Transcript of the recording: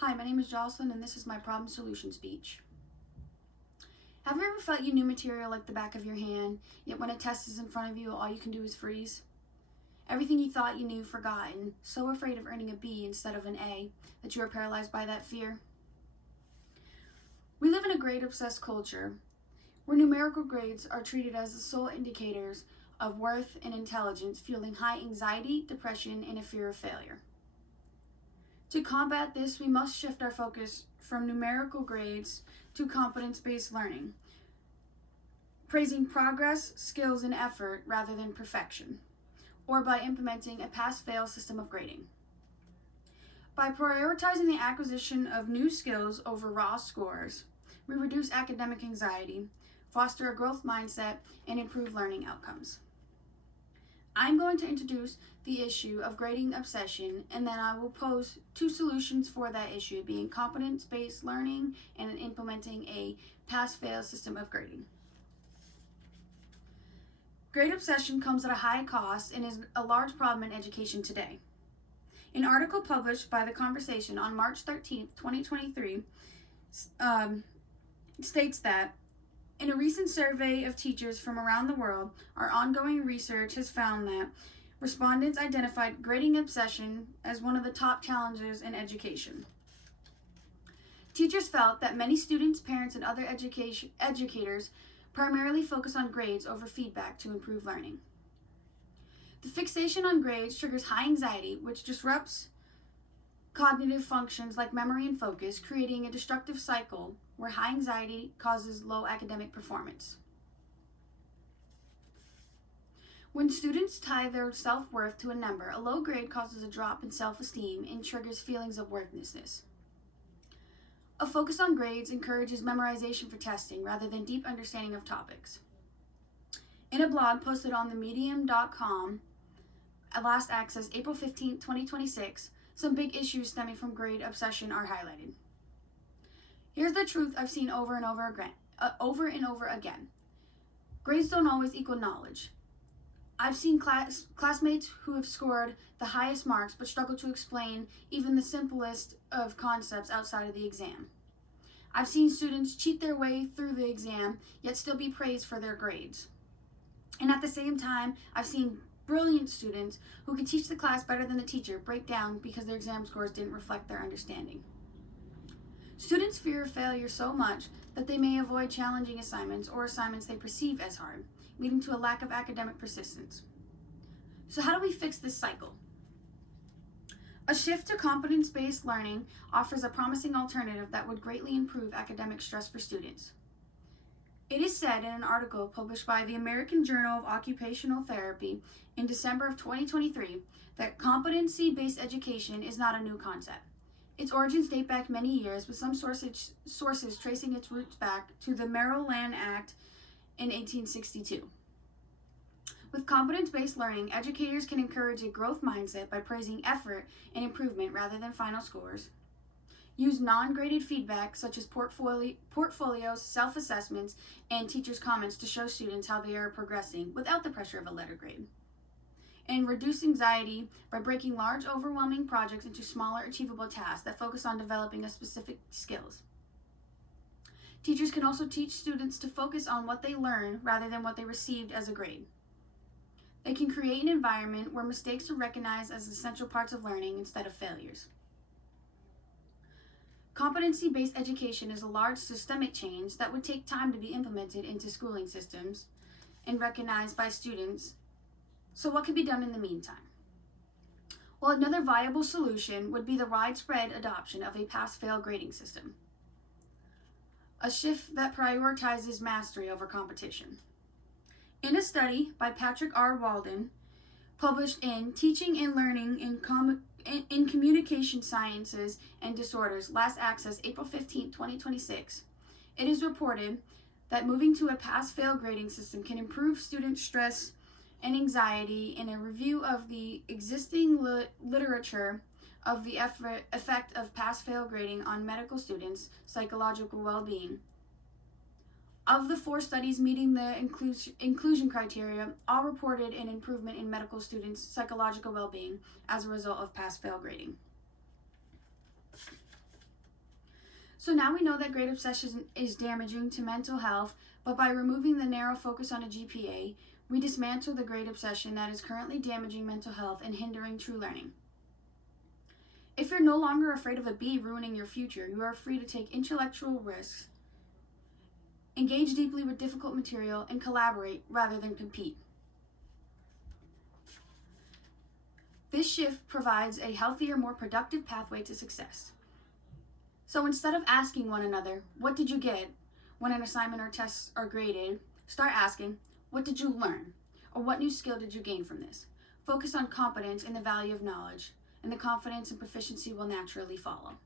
Hi, my name is Jocelyn, and this is my problem solution speech. Have you ever felt you knew material like the back of your hand, yet when a test is in front of you, all you can do is freeze? Everything you thought you knew forgotten, so afraid of earning a B instead of an A that you are paralyzed by that fear? We live in a grade-obsessed culture where numerical grades are treated as the sole indicators of worth and intelligence, fueling high anxiety, depression, and a fear of failure. To combat this, we must shift our focus from numerical grades to competence-based learning, praising progress, skills, and effort rather than perfection, or by implementing a pass-fail system of grading. By prioritizing the acquisition of new skills over raw scores, we reduce academic anxiety, foster a growth mindset, and improve learning outcomes. I'm going to introduce the issue of grading obsession, and then I will pose two solutions for that issue, being competence-based learning and implementing a pass-fail system of grading. Grade obsession comes at a high cost and is a large problem in education today. An article published by The Conversation on March 13, 2023, states that in a recent survey of teachers from around the world, our ongoing research has found that respondents identified grading obsession as one of the top challenges in education. Teachers felt that many students, parents, and other educators primarily focus on grades over feedback to improve learning. The fixation on grades triggers high anxiety, which disrupts cognitive functions like memory and focus, creating a destructive cycle where high anxiety causes low academic performance. When students tie their self-worth to a number, a low grade causes a drop in self-esteem and triggers feelings of worthlessness. A focus on grades encourages memorization for testing rather than deep understanding of topics. In a blog posted on themedium.com at last access April 15, 2026, some big issues stemming from grade obsession are highlighted. Here's the truth I've seen over and over again. Grades don't always equal knowledge. I've seen classmates who have scored the highest marks but struggle to explain even the simplest of concepts outside of the exam. I've seen students cheat their way through the exam yet still be praised for their grades. And at the same time, I've seen brilliant students who can teach the class better than the teacher break down because their exam scores didn't reflect their understanding. Students fear failure so much that they may avoid challenging assignments or assignments they perceive as hard, leading to a lack of academic persistence. So how do we fix this cycle? A shift to competence-based learning offers a promising alternative that would greatly improve academic stress for students. It is said in an article published by the American Journal of Occupational Therapy in December of 2023 that competency-based education is not a new concept. Its origins date back many years, with some sources tracing its roots back to the Merrill Land Act in 1862. With competence-based learning, educators can encourage a growth mindset by praising effort and improvement rather than final scores. Use non-graded feedback such as portfolios, self-assessments, and teachers' comments to show students how they are progressing without the pressure of a letter grade. And reduce anxiety by breaking large, overwhelming projects into smaller, achievable tasks that focus on developing a specific skills. Teachers can also teach students to focus on what they learn rather than what they received as a grade. They can create an environment where mistakes are recognized as essential parts of learning instead of failures. Competency-based education is a large systemic change that would take time to be implemented into schooling systems and recognized by students. So what can be done in the meantime? Well, another viable solution would be the widespread adoption of a pass-fail grading system, a shift that prioritizes mastery over competition. In a study by Patrick R. Walden, published in Teaching and Learning in Communication Sciences and Disorders, last access April 15, 2026, it is reported that moving to a pass-fail grading system can improve student stress and anxiety. In a review of the existing literature of the effect of pass-fail grading on medical students' psychological well-being. Of the 4 studies meeting the inclusion criteria, all reported an improvement in medical students' psychological well-being as a result of pass-fail grading. So now we know that grade obsession is damaging to mental health, but by removing the narrow focus on a GPA, we dismantle the grade obsession that is currently damaging mental health and hindering true learning. If you're no longer afraid of a B ruining your future, you are free to take intellectual risks, engage deeply with difficult material, and collaborate rather than compete. This shift provides a healthier, more productive pathway to success. So instead of asking one another, "What did you get?" when an assignment or tests are graded, start asking, "What did you learn?" or "What new skill did you gain from this?" Focus on competence and the value of knowledge, and the confidence and proficiency will naturally follow.